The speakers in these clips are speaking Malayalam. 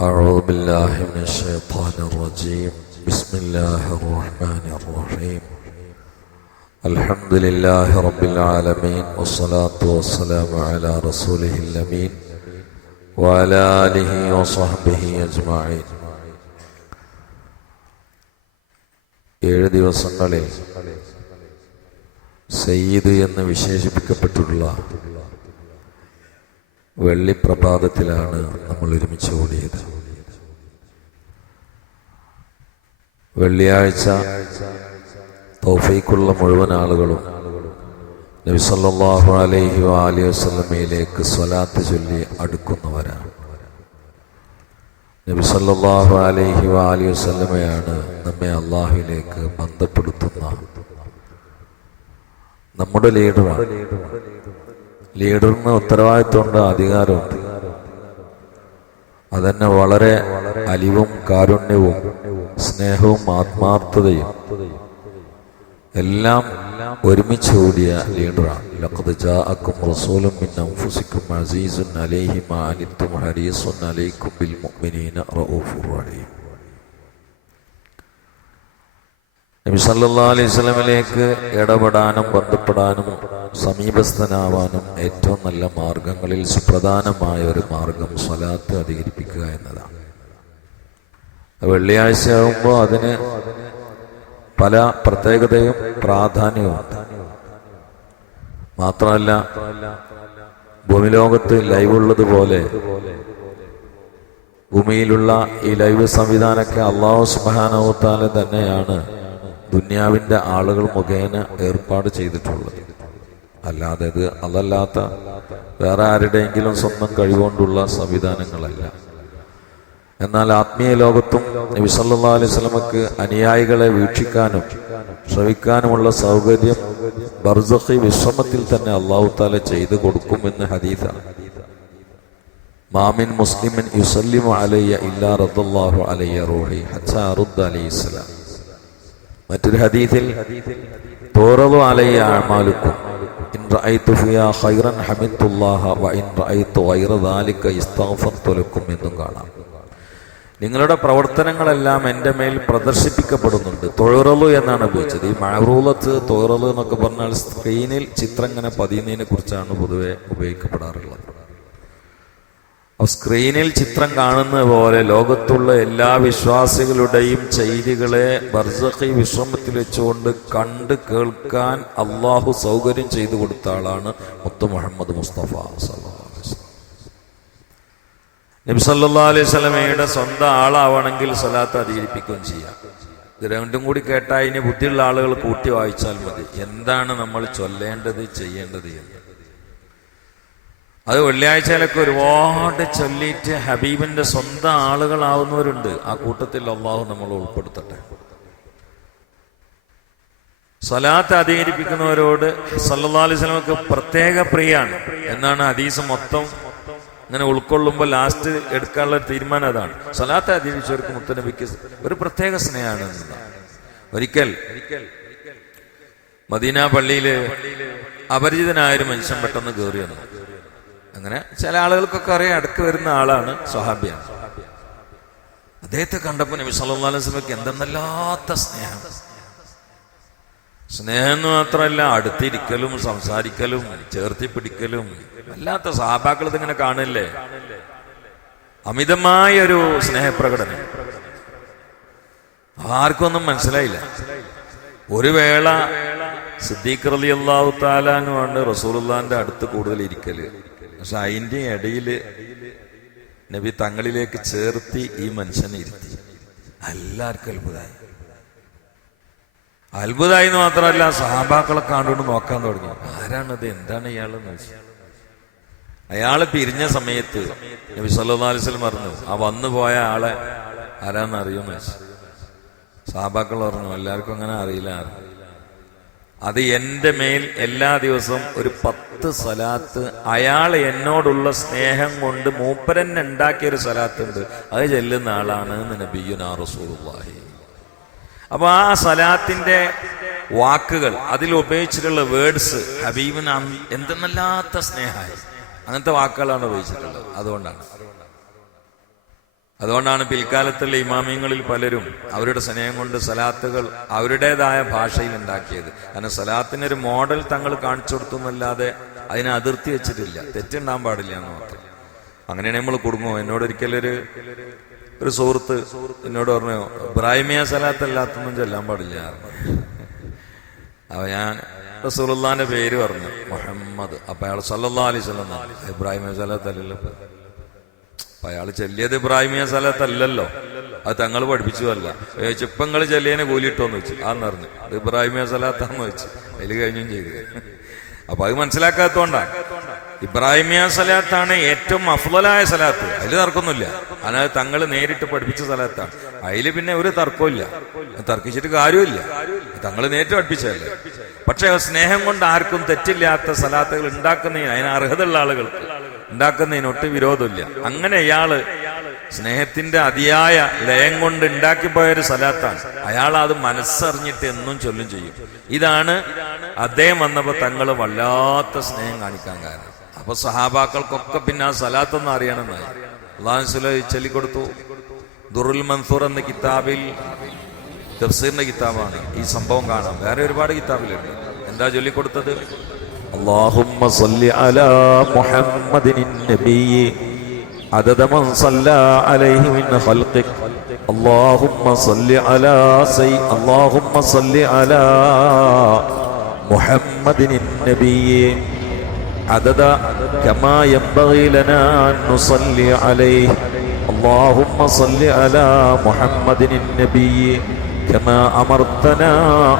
أعوذ بالله من الشيطان الرجيم بسم الله الرحمن الرحيم الحمد لله رب العالمين والصلاة والسلام على رسوله الأمين وعلى آله وصحبه أجمعين ഏഴ് ദിവസങ്ങളിൽ സയ്യിദ് എന്ന് വിശേഷിപ്പിക്കപ്പെട്ടിട്ടുള്ള വെള്ളിപ്രഭാതത്തിലാണ് നമ്മൾ ഒരുമിച്ച് ഓടിയത്. വെള്ളിയാഴ്ച തോഫയ്ക്കുള്ള മുഴുവൻ ആളുകളും നബിസല്ലാഹു അലൈഹി അലി വസ്ലമയിലേക്ക് സ്വലാത്ത് ചൊല്ലി അടുക്കുന്നവരാണ്. നബിസല്ലാഹു അലൈഹി അലി വസ്ലമയാണ് നമ്മെ അള്ളാഹുവിലേക്ക് ബന്ധപ്പെടുത്തുന്ന നമ്മുടെ ലീഡറാണ്. ലീഡറിന് ഉത്തരവാദിത്വമുണ്ട് അധികാരമുണ്ട്. അതന്നെ വളരെ അലിവും കാരുണ്യവും സ്നേഹവും ആത്മാർത്ഥതയും. എല്ലാം ഒരുമിച്ച് കൂടിയ ലീഡറാണ്. ലഖദ് മിൻ അൻഫുസിക്കും അലൈഹി മാ അലൈക്കും ബിൽ മുഅ്മിനീന റഹീം. നബി സല്ലല്ലാഹു അലൈഹി വസല്ലമയിലേക്ക് ഇടപെടാനും ബന്ധപ്പെടാനും സമീപസ്ഥനാവാനും ഏറ്റവും നല്ല മാർഗങ്ങളിൽ സുപ്രധാനമായ ഒരു മാർഗം സ്വലാത്ത് അധികരിപ്പിക്കുക എന്നതാണ്. വെള്ളിയാഴ്ച ആകുമ്പോൾ അതിന് പല പ്രത്യേകതയും പ്രാധാന്യവും മാത്രമല്ല ഭൂമിലോകത്ത് ലൈവ് ഉള്ളതുപോലെ ഭൂമിയിലുള്ള ഈ ലൈവ് സംവിധാനമൊക്കെ അള്ളാഹു സുബാനവത്താലെ തന്നെയാണ് ദുന്യാവിന്റെ ആളുകൾ മുഖേന ഏർപ്പാട് ചെയ്തിട്ടുള്ളത്. അല്ലാതെ ഇത് അതല്ലാത്ത വേറെ ആരുടെയെങ്കിലും സ്വന്തം കഴിവുകൊണ്ടുള്ള സംവിധാനങ്ങളല്ല. എന്നാൽ ആത്മീയ ലോകത്തും നബിസല്ലാ അലൈഹി സ്വലമക്ക് അനുയായികളെ വീക്ഷിക്കാനും ശ്രവിക്കാനുമുള്ള സൗകര്യം ബർസഖി വിശ്രമത്തിൽ തന്നെ അള്ളാഹു താല ചെയ്തു കൊടുക്കുമെന്ന് ഹദീസാണ്. മാമിൻ മുസ്ലിമിൻ യുസല്ലിമു അലയ്യ ഇല്ലാ റദ്ദാഹു അലയ്യ റോഹി ഹച്ച അറുദ് അലൈഹി സ്വലാം. മറ്റൊരു ഹദീസിൽ ഇൻ റഅയ്തു ഖൈറൻ വ ഇൻ റഅയ്തു എന്നും കാണാം. നിങ്ങളുടെ പ്രവർത്തനങ്ങളെല്ലാം എന്റെ മേൽ പ്രദർശിപ്പിക്കപ്പെടുന്നുണ്ട്. തൊഴറലു എന്നാണ് ഉപയോഗിച്ചത്. ഈ മഴറൂലത്ത് തൊഴറലു എന്നൊക്കെ പറഞ്ഞാൽ സ്ക്രീനിൽ ചിത്രം ഇങ്ങനെ പതിയുന്നതിനെ കുറിച്ചാണ് പൊതുവെ ഉപയോഗിക്കപ്പെടാറുള്ളത്. സ്ക്രീനിൽ ചിത്രം കാണുന്ന പോലെ ലോകത്തുള്ള എല്ലാ വിശ്വാസികളുടെയും ചെയ്തികളെ ബർസഖി വിശ്രമത്തിൽ വെച്ചുകൊണ്ട് കണ്ട് കേൾക്കാൻ അള്ളാഹു സൗകര്യം ചെയ്തു കൊടുത്ത ആളാണ് മുത്തു മുഹമ്മദ് മുസ്തഫ നബി അലൈഹി സ്വലമയുടെ സ്വന്തം ആളാവണമെങ്കിൽ സ്വലാത്ത് അധികരിപ്പിക്കുകയും ചെയ്യാം. ഇത് രണ്ടും കൂടി കേട്ടാൽ ഇനി ബുദ്ധിയുള്ള ആളുകൾ കൂട്ടി വായിച്ചാൽ മതി. എന്താണ് നമ്മൾ ചൊല്ലേണ്ടത് ചെയ്യേണ്ടത് എന്ന്. അത് വെള്ളിയാഴ്ചയിലൊക്കെ ഒരുപാട് ചൊല്ലിയിട്ട് ഹബീബിന്റെ സ്വന്തം ആളുകളാവുന്നവരുണ്ട്. ആ കൂട്ടത്തിൽ അള്ളാഹു നമ്മൾ ഉൾപ്പെടുത്തട്ടെ. സ്വലാത്ത് അധികരിപ്പിക്കുന്നവരോട് സല്ലാ അലൈഹി സ്വലമക്ക് പ്രത്യേക പ്രിയാണ്. എന്നാണ് ഹദീസ് മൊത്തം ഇങ്ങനെ ഉൾക്കൊള്ളുമ്പോൾ ലാസ്റ്റ് എടുക്കാനുള്ള തീരുമാനം അതാണ്. സ്വലാത്ത് അധികരിച്ചവർക്ക് മുത്തനബിക്ക് ഒരു പ്രത്യേക സ്നേഹമാണ് ഒരിക്കൽ മദീന പള്ളിയിൽ അപരിചിതനായൊരു മനുഷ്യൻ പെട്ടെന്ന് കയറി വന്നു. അങ്ങനെ ചില ആളുകൾക്കൊക്കെ അറിയാം അടുക്ക് വരുന്ന ആളാണ് സ്വഹാബിയാണ്. അദ്ദേഹത്തെ കണ്ടപ്പോൾ നബി സല്ലല്ലാഹു അലൈഹി വസല്ലമക്ക് എന്തെന്നല്ലാത്ത സ്നേഹം. സ്നേഹം എന്ന് മാത്രമല്ല അടുത്തിരിക്കലും സംസാരിക്കലും ചേർത്തി പിടിക്കലും അല്ലാത്ത സഹാബാക്കൾ ഇതിങ്ങനെ കാണില്ലേ? അമിതമായ ഒരു സ്നേഹപ്രകടനം. ആർക്കൊന്നും മനസ്സിലായില്ല. ഒരു വേള സിദ്ദീഖ് റലി അള്ളാഹു താലാനുമാണ് റസൂലുള്ളാന്റെ അടുത്ത് കൂടുതൽ ഇരിക്കൽ. പക്ഷെ അതിന്റെ ഇടയിൽ നബി തങ്ങളിലേക്ക് ചേർത്തി ഈ മനുഷ്യനെ ഇരുത്തി. എല്ലാവർക്കും അത്ഭുതമായി അത്ഭുതമായി എന്ന് മാത്രമല്ല സഹാബാക്കളെ കണ്ടുകൊണ്ട് നോക്കാൻ തുടങ്ങി. ആരാണത് എന്താണ് ഇയാളെന്ന് വെച്ചു. അയാൾ പിരിഞ്ഞ സമയത്ത് നബി സല്ലാ പറഞ്ഞു ആ വന്നു പോയ ആളെ ആരാന്ന് അറിയുമെന്ന് വെച്ചു. സഹാബാക്കൾ പറഞ്ഞു എല്ലാവർക്കും അങ്ങനെ അറിയില്ല. അത് എന്റെ മേൽ എല്ലാ ദിവസവും ഒരു പത്ത് സലാത്ത് അയാൾ എന്നോടുള്ള സ്നേഹം കൊണ്ട് മൂപ്പരൻ ഉണ്ടാക്കിയ ഒരു സലാത്ത് ഉണ്ട് അത് ചെല്ലുന്ന ആളാണ് നബിയുനാ റസൂലുള്ളാഹി. അപ്പൊ ആ സലാത്തിന്റെ വാക്കുകൾ അതിൽ ഉപയോഗിച്ചിട്ടുള്ള വേർഡ്സ് ഹബീബിന് എന്തെന്നല്ലാത്ത സ്നേഹമായി. അങ്ങനത്തെ വാക്കുകളാണ് ഉപയോഗിച്ചിട്ടുള്ളത്. അതുകൊണ്ടാണ്. അതുകൊണ്ടാണ് പിൽക്കാലത്തുള്ള ഇമാമിയങ്ങളിൽ പലരും അവരുടെ സ്നേഹം കൊണ്ട് സലാത്തുകൾ അവരുടേതായ ഭാഷയിൽ ഉണ്ടാക്കിയത്. കാരണം സലാത്തിനൊരു മോഡൽ തങ്ങൾ കാണിച്ചു കൊടുത്തു എന്നല്ലാതെ അതിനെ അതിർത്തി വെച്ചിട്ടില്ല. തെറ്റുണ്ടാകാൻ പാടില്ല എന്ന് മാത്രം. അങ്ങനെയാണ് നമ്മൾ കുടുങ്ങും എന്നോട് ഒരിക്കലൊരു ഒരു സുഹൃത്ത് എന്നോട് പറഞ്ഞു ഇബ്രാഹിമിയ സലാത്ത് അല്ലാത്തൊന്നും ചെല്ലാൻ പാടില്ല. എന്ന്." അപ്പൊ ഞാൻ റസൂലുള്ളാന്റെ പേര് പറഞ്ഞു മുഹമ്മദ്. അപ്പൊ അയാൾ അലൈഹി വസല്ലം ഇബ്രാഹിമിയ സലാത്ത് അല്ലല്ലോ. അപ്പൊ അയാൾ ചെല്ലിയത് ഇബ്രാഹിമിയ സ്ഥലത്തല്ലല്ലോ. അത് തങ്ങൾ പഠിപ്പിച്ചതല്ല ഇപ്പൊ നിങ്ങൾ ചെല്ലിയതിനെ കൂലിയിട്ടോന്ന് വെച്ചു ആന്ന് പറഞ്ഞു. അത് ഇബ്രാഹിമിയ സ്ഥലത്താന്ന് വെച്ചു അതിൽ കഴിഞ്ഞും ചെയ്തു. അപ്പൊ അത് മനസ്സിലാക്കാത്തോണ്ടാണ് ഇബ്രാഹിമിയ സലാത്താണ് ഏറ്റവും അഫ്ലലായ സലാത്ത് അതിൽ തർക്കമൊന്നുമില്ല. അതായത് തങ്ങൾ നേരിട്ട് പഠിപ്പിച്ച സ്ഥലത്താണ്. അതിൽ പിന്നെ ഒരു തർക്കമില്ല തർക്കിച്ചിട്ട് കാര്യമില്ല തങ്ങൾ നേരിട്ട് പഠിപ്പിച്ചതല്ലേ. പക്ഷെ സ്നേഹം കൊണ്ട് ആർക്കും തെറ്റില്ലാത്ത സലാത്തുകൾ ഉണ്ടാക്കുന്നതിന് അതിന് അർഹതയുള്ള ആളുകൾക്ക് ഉണ്ടാക്കുന്നതിന് ഒട്ടും വിരോധമില്ല. അങ്ങനെ ഇയാൾ സ്നേഹത്തിന്റെ അതിയായ ലയം കൊണ്ട് ഉണ്ടാക്കിപ്പോയ ഒരു സലാത്താണ്. അയാൾ അത് മനസ്സറിഞ്ഞിട്ട് എന്നും ചൊല്ലും ചെയ്യും. ഇതാണ് അദ്ദേഹം വന്നപ്പോ തങ്ങൾ വല്ലാത്ത സ്നേഹം കാണിക്കാൻ കാരണം. അപ്പൊ സഹാബാക്കൾക്കൊക്കെ പിന്നെ ആ സലാത്തൊന്നും അറിയണമെന്നായി. അള്ളാഹുസുല ചൊല്ലിക്കൊടുത്തു. ദുറുൽ മൻസൂർ എന്ന കിതാബിൽ തഫ്സീറിന്റെ കിതാബാണ്. ഈ സംഭവം കാണാം. വേറെ ഒരുപാട് കിതാബിലുണ്ട്. എന്താ ചൊല്ലിക്കൊടുത്തത്? اللهم صل على محمد النبي عدد من صلى عليه من خلقك اللهم صل على سي اللهم صل على محمد النبي عدد كما ينبغي لنا أن نصلي عليه اللهم صل على محمد النبي كما أمرتنا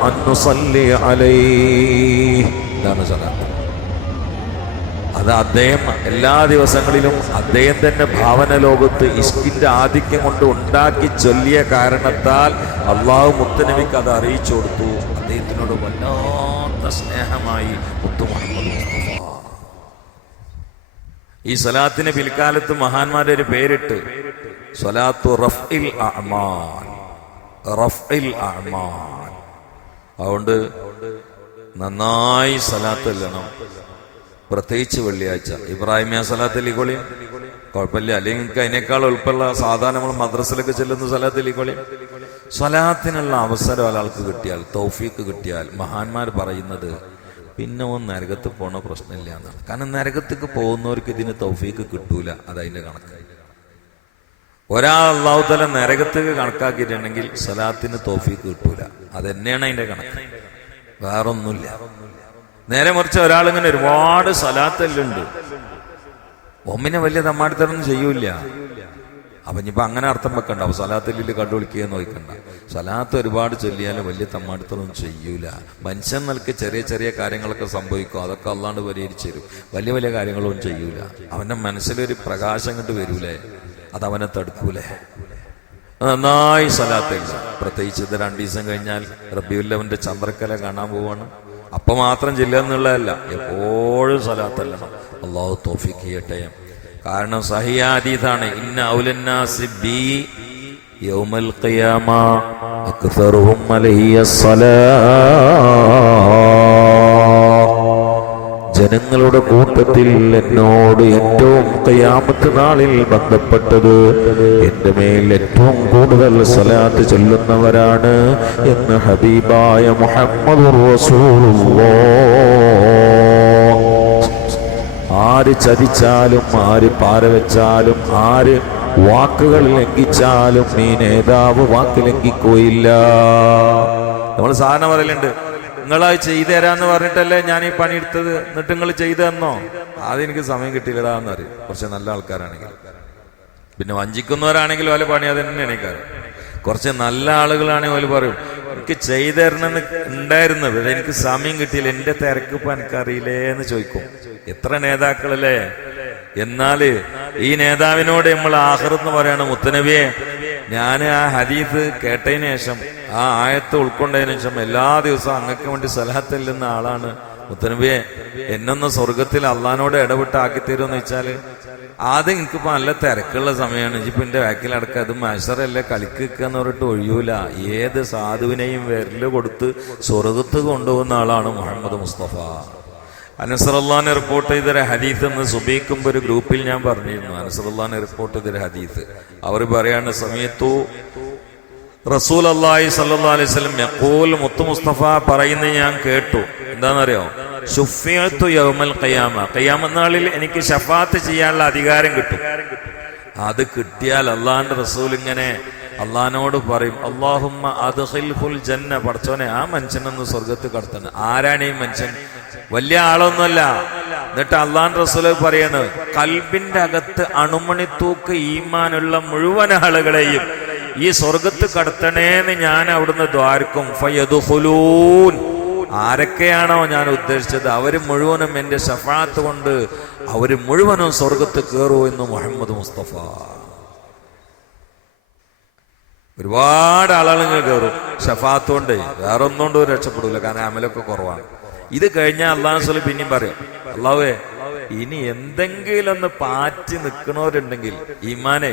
أن نصلي عليه لا نزل അദ്ദേഹം എല്ലാ ദിവസങ്ങളിലും അദ്ദേഹം തന്നെ ഭാവന ലോകത്ത് ഇഷ്കിന്റെ ആധിക്യം കൊണ്ട് ഉണ്ടാക്കി ചൊല്ലിയ കാരണത്താൽ അള്ളാഹു മുത്തനബിക്ക് അത് അറിയിച്ചു കൊടുത്തു. അദ്ദേഹത്തിനോട് വല്ലാത്ത സ്നേഹമായി ഈ സലാത്തിന് പിൽക്കാലത്ത് മഹാന്മാരുടെ ഒരു പേരിട്ട് സലാത്തു റഫ്ഇൽ അഹ്മാൻ റഫ്ഇൽ അഹ്മാൻ അതുകൊണ്ട് നന്നായി സലാത്ത് പ്രത്യേകിച്ച് വെള്ളിയാഴ്ച. ഇബ്രാഹിമിയ സലാത്ത് ലിഗോളി. കുഴപ്പമില്ല. അല്ലെങ്കിൽ നിങ്ങൾക്ക് അതിനേക്കാൾ എളുപ്പമുള്ള സാധാരണ നമ്മൾ മദ്രസിലൊക്കെ ചെല്ലുന്ന സലാത്ത് ലിഗോളി. സ്വലാത്തിനുള്ള അവസരം ഒരാൾക്ക് കിട്ടിയാൽ തൗഫീക്ക് കിട്ടിയാൽ മഹാന്മാർ പറയുന്നത് പിന്നെ ഒന്ന് നരകത്ത് പോണ പ്രശ്നമില്ല എന്നാണ്. കാരണം നരകത്തേക്ക് പോകുന്നവർക്ക് ഇതിന് തൗഫീക്ക് കിട്ടൂല. അതതിന്റെ കണക്ക്. ഒരാൾ അള്ളാഹുതല നരകത്തേക്ക് കണക്കാക്കിയിട്ടുണ്ടെങ്കിൽ സലാത്തിന് തോഫീക്ക് കിട്ടൂല. അതെന്നെയാണ് അതിന്റെ കണക്ക്. വേറൊന്നുമില്ല. നേരെ മറിച്ച് ഒരാളിങ്ങനെ ഒരുപാട് സലാത്തെല്ലുണ്ട്. ഒമ്മിനെ വലിയ തമ്മാടിത്തരൊന്നും ചെയ്യൂല അപ്പൊ ഇനിയിപ്പോ അങ്ങനെ അർത്ഥം വെക്കണ്ട. അപ്പൊ സലാത്തല്ലിൽ കണ്ടുപിടിക്കുക നോക്കണ്ട. സലാത്ത് ഒരുപാട് ചൊല്ലിയാലും വലിയ തമ്മാടിത്തരൊന്നും ചെയ്യൂല. മനുഷ്യൻ നിലയ്ക്ക് ചെറിയ ചെറിയ കാര്യങ്ങളൊക്കെ സംഭവിക്കും. അതൊക്കെ അല്ലാണ്ട് പരിഹരിച്ചു തരും. വലിയ വലിയ കാര്യങ്ങളൊന്നും ചെയ്യൂല. അവന്റെ മനസ്സിലൊരു പ്രകാശം കണ്ട് വരൂലേ? അത് അവനെ തടുക്കൂലേ? നന്നായി സലാത്തില്ല. പ്രത്യേകിച്ച് ഇത് രണ്ടു ദിവസം കഴിഞ്ഞാൽ റബിയുല്ലവന്റെ ചന്ദ്രക്കല കാണാൻ പോവാണ്. അപ്പൊ മാത്രം ചെല്ലുക എന്നുള്ളതല്ല എപ്പോഴും സലാത്തല്ലണം അള്ളാഹു തോഫിക്ക് ചെയ്യട്ടെ. കാരണം സഹിയാതീതാണ് ഇന്ന ഔലന്നാസി ബി യൗമൽ ഖിയാമ അക്സറുഹും അലൈഹിയ ജനങ്ങളുടെ കൂട്ടത്തിൽ എന്നോട് ഏറ്റവും കയ്യാമത്ത് നാളിൽ ബന്ധപ്പെട്ടത് എന്റെ മേൽ ഏറ്റവും കൂടുതൽ സലാത്ത് ചെല്ലുന്നവരാണ് എന്ന് ഹബീബായ മുഹമ്മദ് ആര് ചതിച്ചാലും ആര് പാരവെച്ചാലും ആര് വാക്കുകൾ ലംഘിച്ചാലും ഈ നേതാവ് വാക്ക് ലംഘിക്കുകയില്ല. നമ്മൾ സാധനം പറയലുണ്ട്. നിങ്ങൾ അത് ചെയ്തു തരാന്ന് പറഞ്ഞിട്ടല്ലേ ഞാൻ ഈ പണിയെടുത്തത് എന്നിട്ട് നിങ്ങൾ ചെയ്തു തന്നോ? അതെനിക്ക് സമയം കിട്ടിയില്ലടാ എന്ന് പറയും. കുറച്ച് നല്ല ആൾക്കാരാണെങ്കിൽ പിന്നെ വഞ്ചിക്കുന്നവരാണെങ്കിൽ ഓല പണി അത് തന്നെ എണീക്കാറ് കുറച്ച് നല്ല ആളുകളാണെങ്കിൽ ഓൽ പറയും എനിക്ക് ചെയ്തു തരണമെന്ന് ഉണ്ടായിരുന്നു പക്ഷെ എനിക്ക് സമയം കിട്ടിയില്ല. എന്റെ തിരക്ക് ഇപ്പൊ എനിക്കറിയില്ലേ എന്ന് ചോദിക്കും. എത്ര നേതാക്കളല്ലേ? എന്നാൽ ഈ നേതാവിനോട് നമ്മൾ ആഹ്റെന്ന് പറയാണ് മുത്തനബിയെ ഞാൻ ആ ഹദീസ് കേട്ടതിന് ശേഷം ആ ആയത്ത് ഉൾക്കൊണ്ടതിന് ശേഷം എല്ലാ ദിവസവും അങ്ങക്ക് വേണ്ടി സലഹത്തെല്ലുന്ന ആളാണ് മുത്തനബിയെ. എന്നൊന്ന് സ്വർഗത്തിൽ അള്ളഹാനോട് ഇടപെട്ടാക്കി തരുമെന്ന് വെച്ചാൽ ആദ്യം എനിക്കിപ്പോ നല്ല തിരക്കുള്ള സമയമാണ് ഇപ്പൊ വാക്കിൽ അടക്കം അത് മഷറല്ലേ കളിക്കുക എന്ന് പറഞ്ഞിട്ട് ഒഴിയൂല. ഏത് സാധുവിനെയും വിരൽ കൊടുത്ത് സ്വർഗത്ത് കൊണ്ടുപോകുന്ന ആളാണ് മുഹമ്മദ് മുസ്തഫ. അനസറുല്ലാനെ റിപ്പോർട്ട് ചെയ്തൊരു ഹദീത്ത് എന്ന് സുബീക്കുമ്പോ ഒരു ഗ്രൂപ്പിൽ ഞാൻ പറഞ്ഞിരുന്നു. അനസറുല്ലാനെ റിപ്പോർട്ട് ചെയ്തൊരു ഹദീത്ത് അവർ പറയാണ് സമയത്തു റസൂൽ അള്ളാഹി സല്ലാ അലൈഹി യഖൂൽ മുത്തു മുസ്തഫ പറയുന്നത് ഞാൻ കേട്ടു. എന്താണെന്നറിയോ? ഷുഫിയത്തു യൗമൽ ഖിയാമ. കയ്യാമ നാളിൽ എനിക്ക് ഷഫാത്ത് ചെയ്യാനുള്ള അധികാരം കിട്ടും. അത് കിട്ടിയാൽ അള്ളാഹിന്റെ റസൂൽ ഇങ്ങനെ അള്ളഹാനോട് പറയും അള്ളാഹുമ്മ അദ്ഖിൽഹുൽ ജന്ന. പഠിച്ചോനെ ആ മനുഷ്യനൊന്ന് സ്വർഗത്ത് കടത്തണം. ആരാണ് ഈ മനുഷ്യൻ? വലിയ ആളൊന്നുമല്ല. എന്നിട്ട് അള്ളാൻ റസൂൽ പറയാണ് കൽബിന്റെ അകത്ത് അണുമണിത്തൂക്ക് ഈമാനുള്ള മുഴുവൻ ആളുകളെയും ഈ സ്വർഗത്ത് കടത്തണേന്ന് ഞാൻ അവിടുന്ന് ദ്വാരക്കും. ഫയദുഹുലൂൻ ആരൊക്കെയാണോ ഞാൻ ഉദ്ദേശിച്ചത്? അവർ മുഴുവനും എന്റെ ഷഫാത്ത് കൊണ്ട് അവർ മുഴുവനും സ്വർഗത്ത് കയറൂ എന്ന് മുഹമ്മദ് മുസ്തഫ. ഒരുപാട് ആളുകൾ കയറും. ഷഫാത്ത് കൊണ്ട് വേറെ ഒന്നുകൊണ്ട് ഒരു രക്ഷപ്പെടൂല കാരണം അമലൊക്കെ കുറവാണ്. ഇത് കഴിഞ്ഞാൽ അള്ളാഹു സ്വലം പിന്നെയും പറയും അള്ളാവേ ഇനി എന്തെങ്കിലും ഒന്ന് പാറ്റി നിൽക്കണവരുണ്ടെങ്കിൽ ഈമാനെ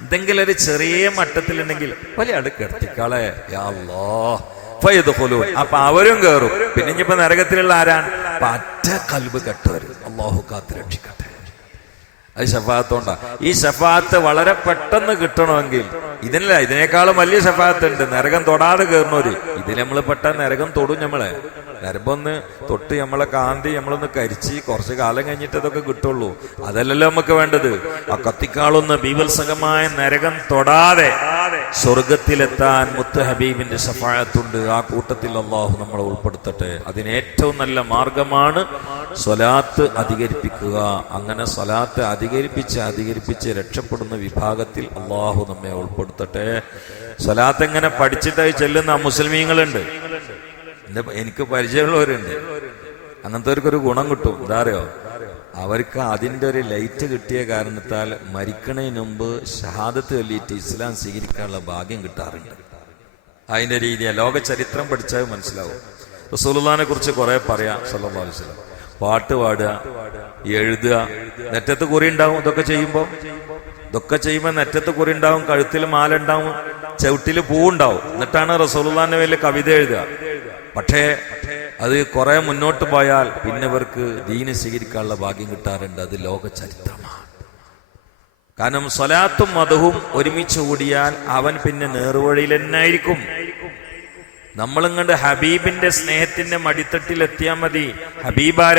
എന്തെങ്കിലും ഒരു ചെറിയ മട്ടത്തിലുണ്ടെങ്കിൽ വലിയ ഫയദുഖുലൂൻ അപ്പൊ അവരും കേറും. പിന്നെ ഇനിയിപ്പോ നരകത്തിലുള്ള ആരാണ്? പറ്റ കൽബ് കെട്ടവരും. അള്ളാഹു കാത്ത് രക്ഷിക്കട്ടെ. അത് ഷഫാത്തോണ്ടാ ഈ ഷഫാത്ത് വളരെ പെട്ടെന്ന് കിട്ടണമെങ്കിൽ ഇതിനല്ല ഇതിനേക്കാളും വലിയ ഷഫാത്ത് ഉണ്ട് നരകം തൊടാതെ കയറുന്നവര് ഇതിൽ നമ്മൾ പെട്ട നരകം തൊടും നമ്മളെ. നരമ്പൊന്ന് തൊട്ട് നമ്മളെ കാന്തി നമ്മളൊന്ന് കരിച്ച് കുറച്ച് കാലം കഴിഞ്ഞിട്ട് അതൊക്കെ കിട്ടുള്ളൂ. അതല്ലല്ലോ നമുക്ക് വേണ്ടത്. ആ കത്തിക്കാളുന്ന ബീവത്സകമായ നരകം തൊടാതെ സ്വർഗത്തിലെത്താൻ മുത്ത് ഹബീബിന്റെ സഫായത്തുണ്ട് ആ കൂട്ടത്തിൽ അള്ളാഹു നമ്മളെ ഉൾപ്പെടുത്തട്ടെ. അതിന് ഏറ്റവും നല്ല മാർഗമാണ് സ്വലാത്ത് അധികരിപ്പിക്കുക. അങ്ങനെ സ്വലാത്ത് അധികരിപ്പിച്ച് അധികരിപ്പിച്ച് രക്ഷപ്പെടുന്ന വിഭാഗത്തിൽ അള്ളാഹു നമ്മെ ഉൾപ്പെടുത്തട്ടെ. സ്വലാത്ത് എങ്ങനെ പഠിച്ചിട്ടായി ചെല്ലുന്ന മുസ്ലിമീങ്ങളുണ്ട്. എന്റെ എനിക്ക് പരിചയമുള്ളവരുണ്ട്. അങ്ങനത്തെ ഗുണം കിട്ടും. എന്താ അറിയോ? അവർക്ക് അതിന്റെ ഒരു ലൈറ്റ് കിട്ടിയ കാരണത്താൽ മരിക്കണതിന് മുമ്പ് ഷഹാദത്ത് ചൊല്ലിയിട്ട് ഇസ്ലാം സ്വീകരിക്കാനുള്ള ഭാഗ്യം കിട്ടാറുണ്ട്. അതിന്റെ രീതിയാ. ലോക ചരിത്രം പഠിച്ചാൽ മനസ്സിലാവും. റസൂലുള്ളാനെ കുറിച്ച് കുറെ പറയാം സല്ലല്ലാഹു അലൈഹി വസല്ലം. പാട്ട് പാടുക എഴുതുക. നെറ്റത്ത് കുറി ഉണ്ടാവും ഇതൊക്കെ ചെയ്യുമ്പോൾ ഇതൊക്കെ ചെയ്യുമ്പോൾ നെറ്റത്ത് കുറി ഉണ്ടാവും കഴുത്തിൽ മാല ഉണ്ടാവും ചവിട്ടിൽ പൂവുണ്ടാവും. എന്നിട്ടാണ് റസൂലുള്ളാന്റെ മേലെ കവിത എഴുതുക. പക്ഷേ അത് കുറെ മുന്നോട്ട് പോയാൽ പിന്നെ ഇവർക്ക് ദീന് സ്വീകരിക്കാനുള്ള ഭാഗ്യം കിട്ടാറുണ്ട്. അത് ലോക ചരിത്രമാണ് കാരണം സ്വലാത്തും മതവും ഒരുമിച്ച് കൂടിയാൽ അവൻ പിന്നെ നേർവഴിയിൽ തന്നെ ആയിരിക്കും. ഹബീബിന്റെ സ്നേഹത്തിന്റെ മടിത്തട്ടിൽ എത്തിയാൽ മതി. ഹബീബാര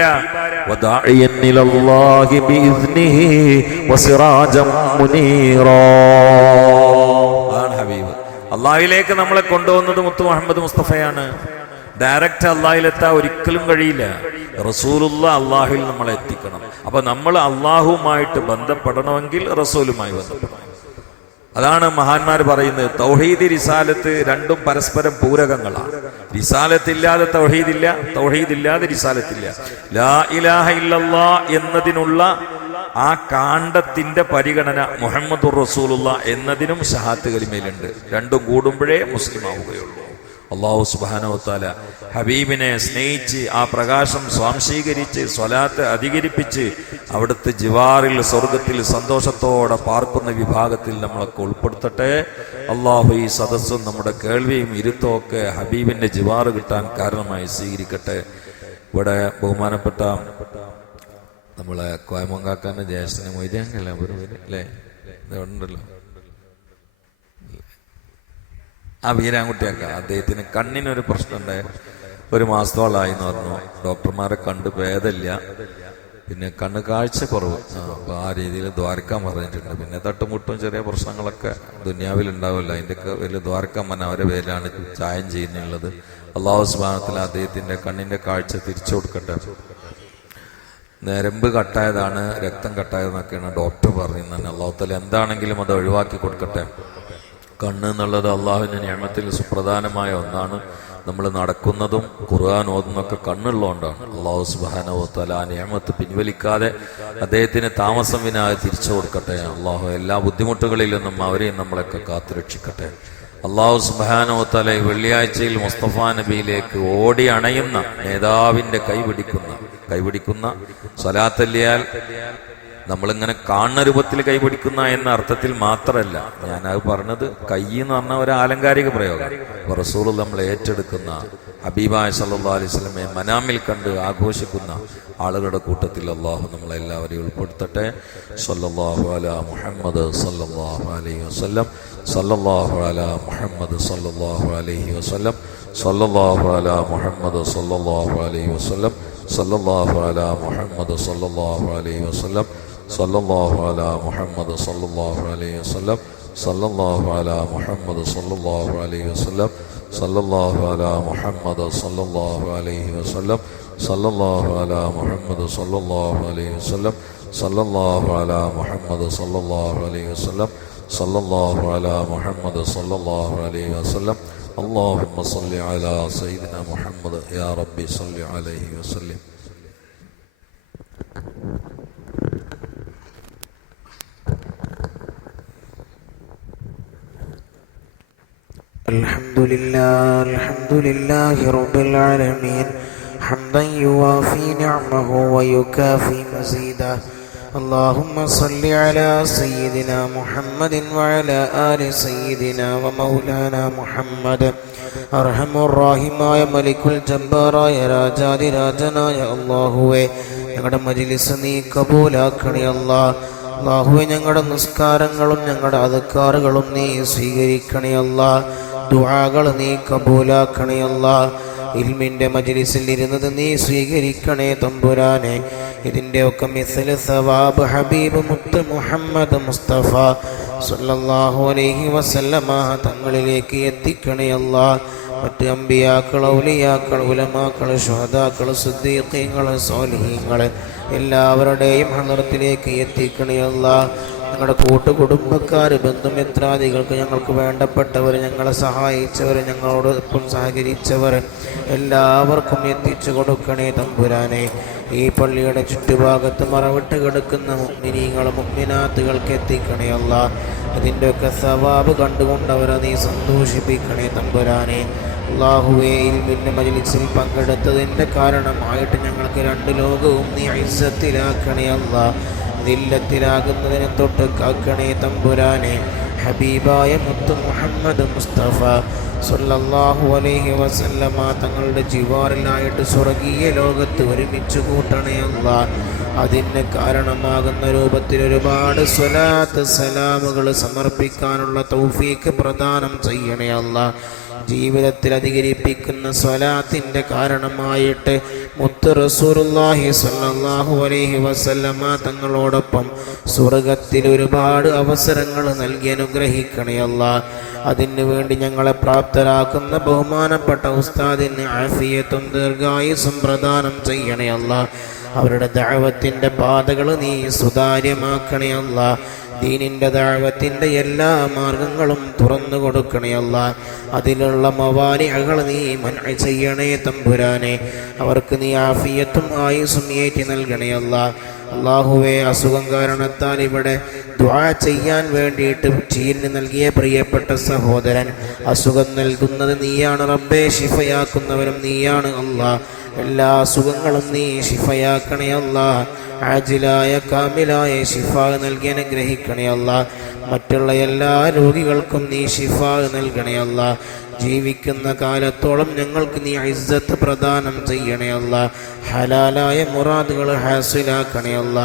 അള്ളാഹിലേക്ക് നമ്മളെ കൊണ്ടുപോകുന്നത് മുത്തു മുഹമ്മദ് മുസ്തഫയാണ്. ഡയറക്റ്റ് അള്ളാഹിലെത്താൻ ഒരിക്കലും കഴിയില്ല. റസൂലുള്ള അള്ളാഹുവിൽ നമ്മളെ എത്തിക്കണം. അപ്പൊ നമ്മൾ അള്ളാഹുമായിട്ട് ബന്ധപ്പെടണമെങ്കിൽ റസൂലുമായി ബന്ധപ്പെടണം. അതാണ് മഹാന്മാർ പറയുന്നത്. തൗഹീദ് റിസാലത്ത് രണ്ടും പരസ്പരം പൂരകങ്ങളാണ്. റിസാലത്ത് ഇല്ലാതെ തൗഹീദ് ഇല്ല തൗഹീദ് ഇല്ലാതെ റിസാലത്തില്ല ലാ ഇലാഹ ഇല്ലല്ലാ എന്നതിനുള്ള ആ കാണ്ഡത്തിന്റെ പരിഗണന മുഹമ്മദ് റസൂലുള്ള എന്നതിനും ഷഹാത്ത് കലിമയിലുണ്ട്. രണ്ടും കൂടുമ്പോഴേ മുസ്ലിം ആവുകയുള്ളൂ അള്ളാഹു സുബാനോത്താല ഹബീബിനെ സ്നേഹിച്ച് ആ പ്രകാശം സ്വാംശീകരിച്ച് സ്വലാത്ത് അധികരിപ്പിച്ച് അവിടുത്തെ ജിവാറിൽ സ്വർഗത്തിൽ സന്തോഷത്തോടെ പാർക്കുന്ന വിഭാഗത്തിൽ നമ്മളൊക്കെ ഉൾപ്പെടുത്തട്ടെ. അള്ളാഹു ഈ സദസ്സും നമ്മുടെ കേൾവിയും ഇരുത്തമൊക്കെ ഹബീബിന്റെ ജിവാറ് കിട്ടാൻ കാരണമായി സ്വീകരിക്കട്ടെ. ഇവിടെ ബഹുമാനപ്പെട്ട നമ്മളെ കോയമങ്കാക്കാന്റെ ജ്യേഷ്ഠന് മൊയ്തേങ്കല്ല അല്ലേ? ഇതുണ്ടല്ലോ. ആ വീരാൻകുട്ടിയാക്ക അദ്ദേഹത്തിന് കണ്ണിനൊരു പ്രശ്നമുണ്ട്. ഒരു മാസത്തോളായി എന്ന് പറഞ്ഞു. ഡോക്ടർമാരെ കണ്ട് ഭേദമില്ല. പിന്നെ കണ്ണ് കാഴ്ച കുറവ് അപ്പൊ ആ രീതിയിൽ ദ്വാരക്കാൻ പറഞ്ഞിട്ടുണ്ട്. പിന്നെ തട്ടുമുട്ടും ചെറിയ പ്രശ്നങ്ങളൊക്കെ ദുന്യാവിൽ ഉണ്ടാവില്ല അതിന്റെയൊക്കെ വലിയ ദ്വാരക്കാൻ പറഞ്ഞ അവരെ പേരിലാണ് ചായം ചെയ്യുന്നുള്ളത്. അള്ളാഹു സ്മാനത്തിൽ അദ്ദേഹത്തിന്റെ കണ്ണിന്റെ കാഴ്ച തിരിച്ചു കൊടുക്കട്ടെ. നരമ്പ് കട്ടായതാണ് രക്തം കട്ടായതെന്നൊക്കെയാണ് ഡോക്ടർ പറയുന്നത്. അള്ളാഹുത്തല എന്താണെങ്കിലും അത് ഒഴിവാക്കി കൊടുക്കട്ടെ. കണ്ണ് എന്നുള്ളത് അള്ളാഹുവിന്റെ നിയമത്തിൽ സുപ്രധാനമായ ഒന്നാണ്. നമ്മൾ നടക്കുന്നതും ഖുർആൻ ഓതുന്നൊക്കെ കണ്ണുള്ളതുകൊണ്ടാണ്. അള്ളാഹു സുബാനോത്തല ആ നിയമത്ത് പിൻവലിക്കാതെ അദ്ദേഹത്തിന് താമസം വിനാതെ തിരിച്ചു കൊടുക്കട്ടെ. അള്ളാഹു എല്ലാ ബുദ്ധിമുട്ടുകളിൽ നിന്നും അവരെയും നമ്മളൊക്കെ കാത്തുരക്ഷിക്കട്ടെ. അള്ളാഹു സുബാനോത്തല വെള്ളിയാഴ്ചയിൽ മുസ്തഫ നബിയിലേക്ക് ഓടി അണയുന്ന നേതാവിന്റെ കൈപിടിക്കുന്ന കൈപിടിക്കുന്ന സ്വലാത്തല്ലിയാൽ നമ്മളിങ്ങനെ കാണുന്ന രൂപത്തിൽ കൈപിടിക്കുന്ന എന്ന അർത്ഥത്തിൽ മാത്രമല്ല. ഞാൻ അത് പറഞ്ഞത് കൈ എന്ന് പറഞ്ഞ ഒരു ആലങ്കാരിക പ്രയോഗം. റസൂൾ നമ്മൾ ഏറ്റെടുക്കുന്ന അബീബായ സല്ലാ അലൈഹി സ്വലമെ മനാമിൽ കണ്ട് ആഘോഷിക്കുന്ന ആളുകളുടെ കൂട്ടത്തിൽ അള്ളാഹു നമ്മളെല്ലാവരെയും ഉൾപ്പെടുത്തട്ടെ. സല്ലല്ലാഹു അല മുഹമ്മദ് സല്ലല്ലാഹു അലൈഹി വസല്ലം. സല്ലല്ലാഹു അല മുഹമ്മദ് സല്ലല്ലാഹു അലൈഹി വസല്ലം. സല്ലല്ലാഹു അല മുഹമ്മദ് സല്ലല്ലാഹു അലൈഹി വസല്ലം. സല്ലല്ലാഹു അല മുഹമ്മദ് സല്ലല്ലാഹു അലൈഹി വസല്ലം. സല്ലല്ലാഹു അല മുഹമ്മദ് സല്ലല്ലാഹു അലൈഹി വസല്ലം സല്ലല്ലാഹു അല മുഹമ്മദ് സല്ലല്ലാഹു അലൈഹി വസല്ലം സല്ലല്ലാഹു അല മുഹമ്മദ് സല്ലല്ലാഹു അലൈഹി വസല്ലം സല്ലല്ലാഹു അല മുഹമ്മദ് സല്ലല്ലാഹു അലൈഹി വസല്ലം സല്ലല്ലാഹു അല മുഹമ്മദ് സല്ലല്ലാഹു അലൈഹി വസല്ലം സല്ലല്ലാഹു അല മുഹമ്മദ് സല്ലല്ലാഹു അലൈഹി വസല്ലം اللهم صل على سيدنا محمد يا ربي صل عليه وسلم الحمد لله الحمد لله رب العالمين حمدا يوافي نعمه ويكافي مزيدا اللهم صل على سيدنا محمد وعلى آل سيدنا ومولانا محمد അർഹമുറാഹിമായ മലിക്കുൽ ജബ്ബാറായ രാജാതിരാജനായ അള്ളാഹുവെ ഞങ്ങളുടെ മജിലിസ് നീ കബൂലാക്കണേ അല്ലാ അള്ളാഹുവെ ഞങ്ങളുടെ നിസ്കാരങ്ങളും ഞങ്ങളുടെ അധക്കാറുകളും നീ സ്വീകരിക്കണേ അല്ലാ ദുആകൾ നീ കബൂലാക്കണേ അല്ലാ. ഇൽമിന്റെ മജ്ലിസിൽ ഇരുന്നത് നീ സ്വീകരിക്കണേ തമ്പുരാനെ. ഇതിന്റെ ഒക്കെ മിസൽ സവാബ് ഹബീബ് മുത്ത് മുഹമ്മദ് മുസ്തഫ സല്ലല്ലാഹു അലൈഹി വസല്ലമ തങ്ങളിലേക്ക് എത്തിക്കണേ അല്ലാ. മറ്റ് അമ്പിയാക്കൾ ഔലിയാക്കൾ ഉലമാക്കൾ ഷുഹദാക്കൾ സുദ്ദീഖീങ്ങൾ സോലിഹീങ്ങൾ എല്ലാവരുടെയും ഹണറത്തിലേക്ക് എത്തിക്കണേ അല്ലാ. ഞങ്ങളുടെ കൂട്ടുകുടുംബക്കാർ ബന്ധുമിത്രാദികൾക്ക് ഞങ്ങൾക്ക് വേണ്ടപ്പെട്ടവർ ഞങ്ങളെ സഹായിച്ചവർ ഞങ്ങളോടൊപ്പം സഹകരിച്ചവർ എല്ലാവർക്കും എത്തിച്ചു കൊടുക്കണേ തമ്പുരാനെ. ഈ പള്ളിയുടെ ചുറ്റുഭാഗത്ത് മറവിട്ട് കിടക്കുന്ന മുഗ്മിനീങ്ങളും മുഗ്മിനാത്തുകൾക്ക് എത്തിക്കണേ അല്ല. അതിന്റെയൊക്കെ സവാബ് കണ്ടുകൊണ്ടവരെ നീ സന്തോഷിപ്പിക്കണേ തമ്പുരാനെ. അള്ളാഹുവേ ഇൽമിന്റെ മജിലിസിൽ പങ്കെടുത്തതിന്റെ കാരണമായിട്ട് ഞങ്ങൾക്ക് രണ്ട് ലോകവും നീ ഐസത്തിലാക്കണേ അല്ലാ. ദില്ലത്തിലാകുന്നതിനെ തൊട്ട് കാക്കണേ തമ്പുരാനെ. ഹബീബായ മുത്തു മുഹമ്മദ് മുസ്തഫ സല്ലല്ലാഹു അലൈഹി വസല്ലമ തങ്ങളുടെ ജിവാറിലായിട്ട് സ്വർഗീയ ലോകത്ത് ഒരുമിച്ച് കൂട്ടണേ അല്ല അതിന് കാരണമാകുന്ന രൂപത്തിൽ ഒരുപാട് സ്വലാത്ത് സലാമുകൾ സമർപ്പിക്കാനുള്ള തൗഫീക്ക് പ്രദാനം ചെയ്യണേ അല്ല. ജീവിതത്തിൽ അധികരിപ്പിക്കുന്ന സ്വലാത്തിന്റെ കാരണമായിട്ട് മുത്ത് റസൂറുല്ലാഹി സല്ലാഹു അലൈഹി വസല്ലമ തങ്ങളോടൊപ്പം സ്വർഗത്തിൽ ഒരുപാട് അവസരങ്ങൾ നൽകി അനുഗ്രഹിക്കണയല്ല അതിനു വേണ്ടി ഞങ്ങളെ പ്രാപ്തരാക്കുന്ന ബഹുമാനപ്പെട്ട ഉസ്താദിന് ആഫിയത്തും ദീർഘായുസും പ്രദാനം ചെയ്യണേ അല്ല. അവരുടെ ദാവത്തിന്റെ പാതകൾ നീ സുതാര്യമാക്കണേ അല്ല. ദീനിന്റെ ദാവത്തിന്റെ എല്ലാ മാർഗങ്ങളും തുറന്നു കൊടുക്കണേ അല്ല. അതിലുള്ള മവാനികൾ നീ മന ചെയ്യണേ തമ്പുരാനെ. അവർക്ക് നീ ആഫിയത്തും ആയുസും ഏറ്റി നൽകണേ അള്ളാഹുവെ അസുഖം കാരണത്താൽ ഇവിടെ ദ്വാ ചെയ്യാൻ വേണ്ടിയിട്ട് ചീരിന് നൽകിയ പ്രിയപ്പെട്ട സഹോദരൻ അസുഖം നൽകുന്നത് നീയാണ്. റബ്ബെ ഷിഫയാക്കുന്നവരും നീയാണ് അള്ളാഹ് എല്ലാ അസുഖങ്ങളും നീ ഷിഫയാക്കണേ അല്ല ആജിലായ കാമിലായ ഷിഫ നൽകി അനുഗ്രഹിക്കണേ അല്ല മറ്റുള്ള എല്ലാ രോഗികൾക്കും നീ ഷിഫ നൽകണേ അല്ല ജീവിക്കുന്ന കാലത്തോളം ഞങ്ങൾക്ക് നീ ഇസ്സത്ത് പ്രദാനം ചെയ്യണേ അല്ല. ഹലാലായ മുറാദുകൾ ഹാസിലാക്കണേ അല്ല.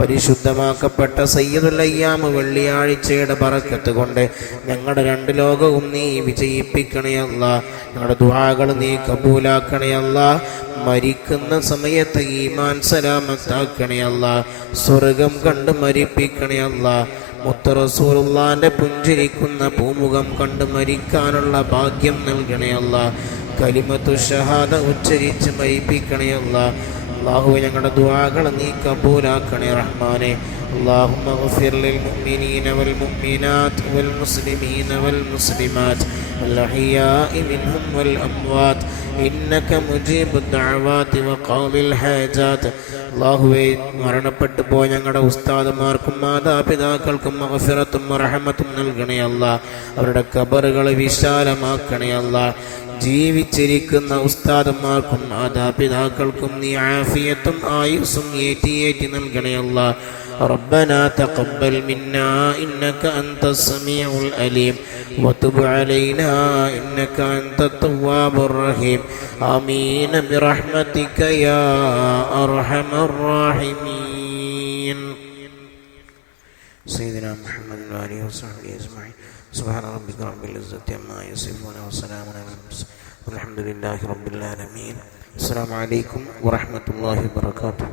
പരിശുദ്ധമാക്കപ്പെട്ട സയ്യദുൽ അയ്യാമ് വെള്ളിയാഴ്ചയുടെ പറക്കത്ത് കൊണ്ട് ഞങ്ങളുടെ രണ്ട് ലോകവും നീ വിജയിപ്പിക്കണയല്ല ഞങ്ങളുടെ ദുഹാകൾ നീ കബൂലാക്കണയല്ല മരിക്കുന്ന സമയത്ത് ഈമാൻ സലാമത്താക്കണേ അല്ല. സ്വർഗം കണ്ട് മരിപ്പിക്കണേ അല്ല മുത്തറസൂറുള്ളാന്റെ പുഞ്ചിരിക്കുന്ന പൂമുഖം കണ്ട് മരിക്കാനുള്ള ഭാഗ്യം നൽകണേ അല്ല കലിമത്തു ഷഹാദ ഉച്ചരിച്ച് മരിപ്പിക്കണേ അല്ല അള്ളാഹുവെ ഞങ്ങളുടെ ദുആകൾ നീ കബൂലാക്കണേ റഹ്മാനെ اللهم اغفر للمؤمنين والمؤمنات والمسلمين والمسلمات الأحياء منهم والأموات إنك مجيب الدعوات وقاضي الحاجات അള്ളാഹുവെ മരണപ്പെട്ടു പോയ ഞങ്ങളുടെ ഉസ്താദുമാർക്കും മാതാപിതാക്കൾക്കും മഹഫിറത്തും റഹമത്തും നൽകണേ അല്ല അവരുടെ കബറുകളെ വിശാലമാക്കണേ അല്ല ജീവിച്ചിരിക്കുന്ന ഉസ്താദന്മാർക്കും മാതാപിതാക്കൾക്കും നീ ആഫിയത്തും ആയുസ്സും ഏറ്റി ഏറ്റി നൽകണേ അല്ല ربنا تقبل منا إنك أنت السميع العليم وتب علينا إنك أنت التواب الرحيم. آمين. برحمتك يا أرحم الراحمين. سيدنا محمد وآله وصحبه أجمعين. سبحان ربك رب العزة عما يصفون وسلام على المرسلين. والحمد لله رب العالمين. السلام عليكم ورحمة الله وبركاته.